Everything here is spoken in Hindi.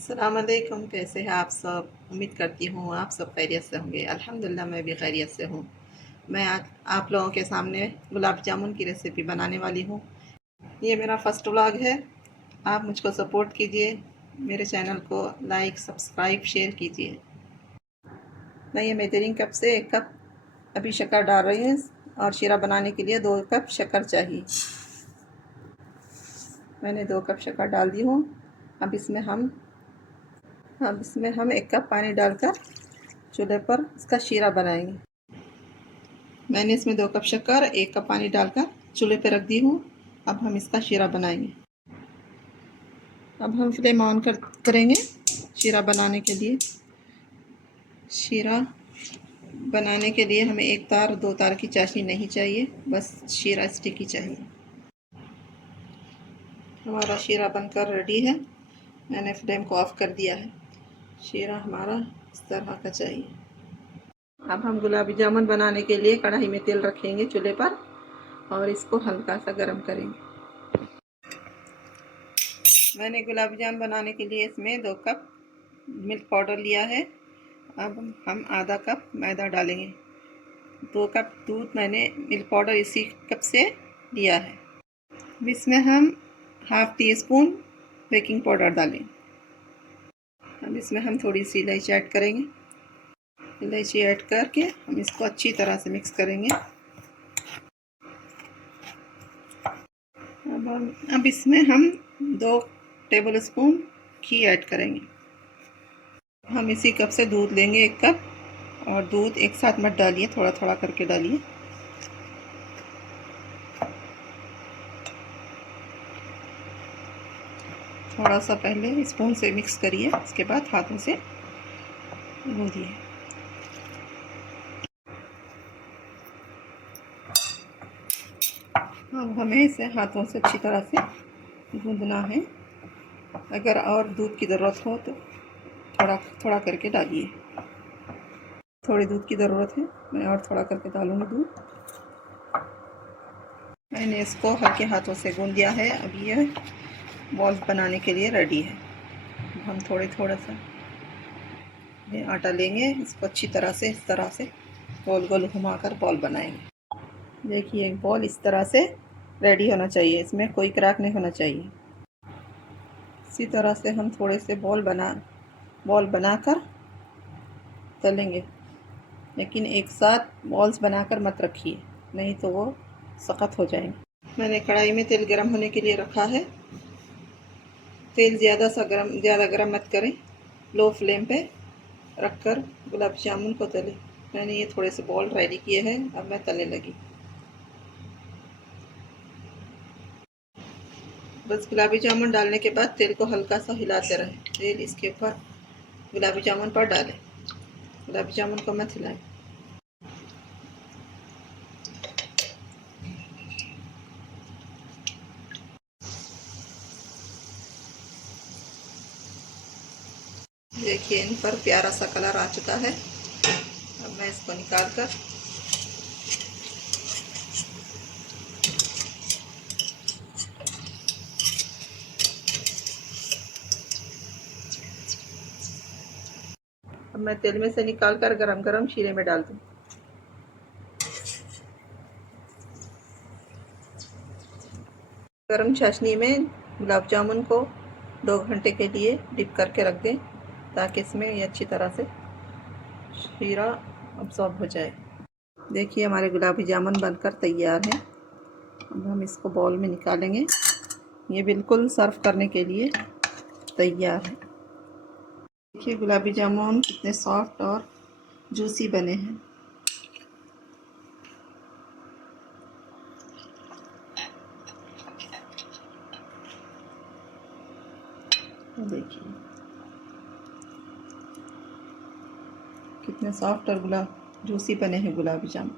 अस्सलाम वालेकुम। कैसे हैं आप सब? उम्मीद करती हूँ आप सब खैरियत से होंगे। अल्हम्दुलिल्लाह मैं भी खैरियत से हूँ। मैं आज आप लोगों के सामने गुलाब जामुन की रेसिपी बनाने वाली हूँ। ये मेरा फर्स्ट व्लॉग है। आप मुझको सपोर्ट कीजिए, मेरे चैनल को लाइक सब्सक्राइब शेयर कीजिए। मैं ये मेजरिंग कप से 1 कप अभी शक्कर डाल रही हूँ और शीरा बनाने के लिए 2 कप शक्कर चाहिए। मैंने 2 कप शक्कर डाल दी हूँ। अब इसमें हम 1 कप पानी डालकर चूल्हे पर इसका शीरा बनाएंगे। मैंने इसमें 2 कप शक्कर 1 कप पानी डालकर चूल्हे पे रख दी हूँ। अब हम इसका शीरा बनाएंगे। अब हम फ्लेम ऑन करेंगे शीरा बनाने के लिए। शीरा बनाने के लिए हमें 1 तार 2 तार की चाशनी नहीं चाहिए, बस शीरा स्टिकी चाहिए। हमारा शीरा बनकर रेडी है। मैंने फ्लेम को ऑफ कर दिया है। शीरा हमारा इस तरह का चाहिए। अब हम गुलाबी जामुन बनाने के लिए कढ़ाई में तेल रखेंगे चूल्हे पर और इसको हल्का सा गर्म करेंगे। मैंने गुलाब जामुन बनाने के लिए इसमें 2 कप मिल्क पाउडर लिया है। अब हम आधा कप मैदा डालेंगे। 2 कप दूध मैंने मिल्क पाउडर इसी कप से लिया है। अब इसमें हम half tea spoon baking powder डालें। अब इसमें हम थोड़ी सी इलायची ऐड करेंगे। इलायची ऐड करके हम इसको अच्छी तरह से मिक्स करेंगे। अब इसमें हम 2 टेबल स्पून घी ऐड करेंगे। हम इसी कप से दूध लेंगे 1 कप, और दूध एक साथ मत डालिए, थोड़ा थोड़ा करके डालिए। थोड़ा सा पहले स्पून से मिक्स करिए, उसके बाद हाथों से गूंदिए। अब हमें इसे हाथों से अच्छी तरह से गूंदना है। अगर और दूध की ज़रूरत हो तो थोड़ा थोड़ा करके डालिए। थोड़ी दूध की ज़रूरत है, मैं और थोड़ा करके डालूँगी दूध। मैंने इसको हल्के हाथों से गूंद दिया है। अब ये बॉल्स बनाने के लिए रेडी है। हम थोड़ा सा आटा लेंगे, इसको अच्छी तरह से इस तरह से गोल गोल घुमाकर बॉल बनाएंगे। देखिए बॉल इस तरह से रेडी होना चाहिए, इसमें कोई क्रैक नहीं होना चाहिए। इसी तरह से हम थोड़े से बॉल बनाकर तलेंगे, लेकिन एक साथ बॉल्स बनाकर मत रखिए, नहीं तो वो सख्त हो जाएंगे। मैंने कढ़ाई में तेल गरम होने के लिए रखा है। तेल ज़्यादा गरम मत करें, लो फ्लेम पे रखकर गुलाब जामुन को तलें। मैंने ये थोड़े से बॉल रेडी किए हैं, अब मैं तलने लगी। बस गुलाबी जामुन डालने के बाद तेल को हल्का सा हिलाते रहें। तेल इसके ऊपर गुलाबी जामुन पर डालें, गुलाबी जामुन को मत हिलाएं। देखिए इन पर प्यारा सा कलर आ चुका है। अब मैं इसको निकाल कर अब मैं तेल में से निकाल कर गरम गरम शीरे में डाल दूँ। गरम चाशनी में गुलाब जामुन को 2 घंटे के लिए डिप करके रख दें, ताकि इसमें ये अच्छी तरह से शीरा अब्सॉर्ब हो जाए। देखिए हमारे गुलाबी जामुन बनकर तैयार हैं। अब हम इसको बाउल में निकालेंगे। ये बिल्कुल सर्व करने के लिए तैयार है। देखिए गुलाबी जामुन कितने सॉफ्ट और जूसी बने हैं। देखिए कितने सॉफ्ट और जूसी बने हैं गुलाबी जामुन।